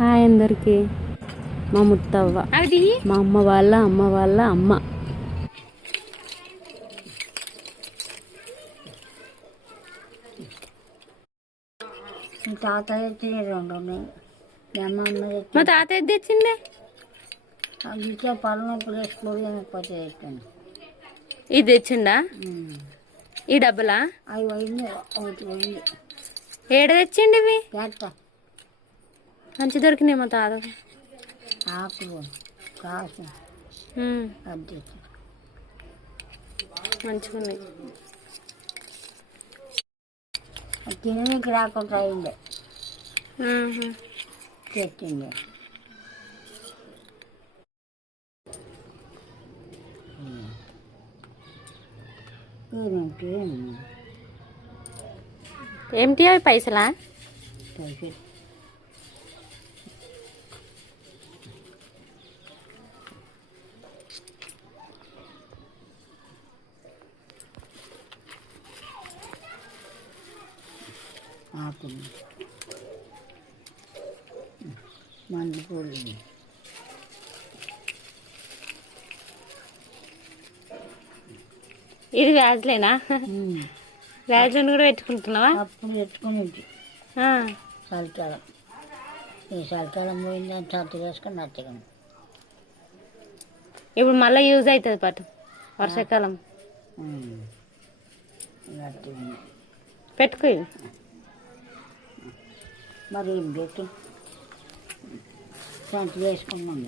Hi అందరికి. మా ముత్తవ్వ, మా అమ్మ వాళ్ళ అమ్మ. తాతయ్య రెండు మా తాత ఎద్దు తెచ్చిండే అందుకే పళ్ళనొప్పులు వేసుకోపోతే ఇది తెచ్చిండా? ఈ డబ్బులా? అవి పోయింది, ఒకటి పోయింది. ఏడ తెచ్చిండి ఇవి? చేస్తా మంచి దొరికినాయి మా తాత. ఆకులు కాసు అది మంచిగా ఉన్నాయి. తినడానికి రాకుండా అయింది తెచ్చింది. ఏమిటి అవి పైసలా? ఆకులు మంది పూలు ఇది వ్యాజ్లేనా? వ్యాజ్లను కూడా పెట్టుకుంటున్నావా? అప్పుడు పెట్టుకుని చలికాలం. ఈ చలికాలం పోయిందని చత్తి వేసుకొని నచ్చగలను. ఇప్పుడు మళ్ళీ యూజ్ అవుతుంది పాటు వర్షాకాలం పెట్టుకో. మరి ఏం పెట్టి చంటి వేసుకున్నాం.